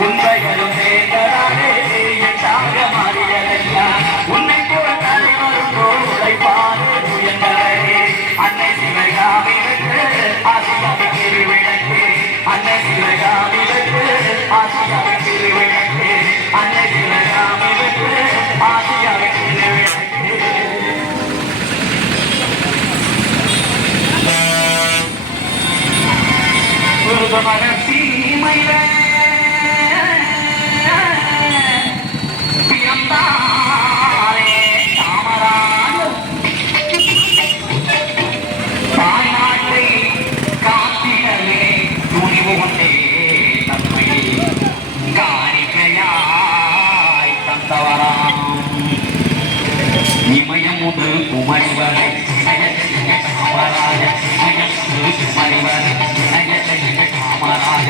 உண்மைகளும் சேர்ந்ததாலே தாக மாறியதெல்லாம் உன்னை போல தலைவரும் போல் உழைப்பாறு உயர்ந்தவரே அன்னை சிவகாமி வென்று ஆசியாமி திருவிழக்கு அன்னை சிவகாமி வென்று ஆசியாமி திருவிழக்கு அன்னை சிவகாமி வென்று ஆசியாமி திருவிழக்கு இமயம் முதல் குமரி வரை காமராஜ முதல் குமரி வரை காமராஜ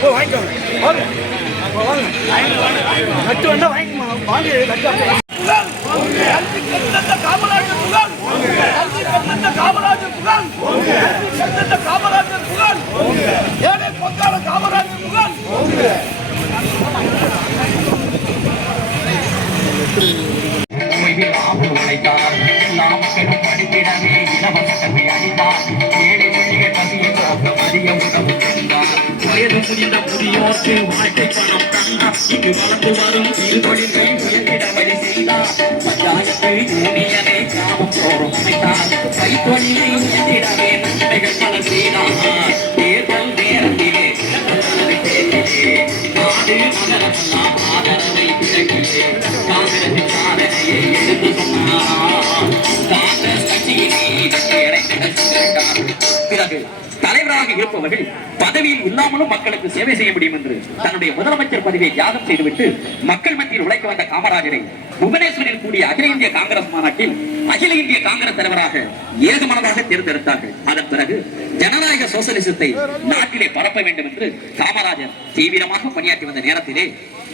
செல்வமரு சிவ ஜூம் பண்ணி சார் காமராஜர் புகழ் காமராஜர் புகழ் காமராஜர் புகழ் ஏழை பொங்கால காமராஜர் புகழ் உழைத்தார் இலவச கல்வி அளித்தார் ஏழை மொழிகள் வயது முடிந்த முதியோர்க்கு வாழ்க்கை பணம் தந்தார் இங்கு வளர்ந்து வரும் இரு தொழில்கள் உயர்ந்திட வழி செய்தார் பஞ்சாயத்து யூனியனை கிராமம் தோறும் அமைத்தார். கைத்தொழிலை உயர்த்திடவே நன்மைகள் பல செய்தார். தேர்தல் நேரத்திலே நாடு நகரமெல்லாம் ஆதரவை பிறகிலே பிறகு தலைவராக இருப்பவர்கள் பதவியில் இல்லாமலும் மக்களுக்கு சேவை செய்ய முடியும் என்று தன்னுடைய முதலமைச்சர் பதவியை தியாகம் செய்துவிட்டு மக்கள் மத்தியில் உழைக்க வந்த காமராஜரை புவனேஸ்வரில் கூடிய அகில இந்திய காங்கிரஸ் மாநாட்டில் அகில இந்திய காங்கிரஸ் தலைவராக ஏகமனதாக தேர்ந்தெடுத்தார்கள். அதன் பிறகு ஜனநாயக சோசலிசத்தை நாட்டிலே பரப்ப வேண்டும் என்று காமராஜர் தீவிரமாக பணியாற்றி வந்த நேரத்திலே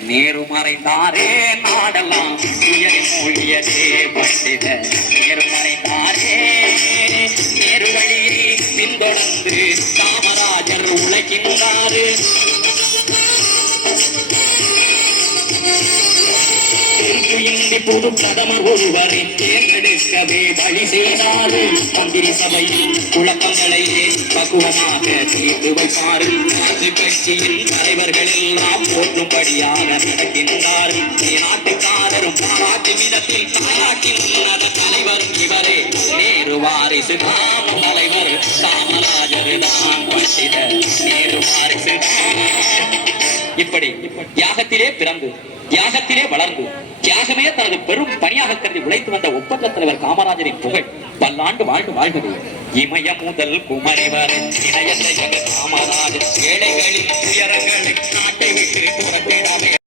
நேரு மறைந்தாரே நாடலாம் உயரின் மொழியதே பண்டித நேரு மறைந்தாரே நேரு வழியை பின்தொடர்ந்து காமராஜர் உழைக்கின்றாரு. இந்தி புது பிரதமர் ஒருவரை தேர்ந்தெடுக்கவே வழி செய்தாரு. மந்திரி சபையில் குழப்பங்களை பக்குவமாக தீர்த்து வைப்பாரு அரசு கட்சியின் தலைவர்கள் எல்லாம் போற்றும்படியாக நடக்கின்றார் நாட்டுக்காரரும் பாராட்டு விதத்தில் பாராட்டினார் வாரிசு காம தலைவர் காமராஜர் நான் பண்டித. நேரு வாரிசு இப்படி தியாகத்திலே பிறந்து தியாகத்திலே வளர்ந்து தியாகமே தனது பெரும் பணியாக கருதி உழைத்து வந்த ஒப்பந்த தலைவர் காமராஜரின் புகழ் பல்லாண்டு வாழ்ந்து வாழ்கவே இமய முதல் குமரி வரை. இணையத்தை காமராஜர் ஏழைகளின் துயரங்களை நாட்டை விட்டு புறப்படாமல்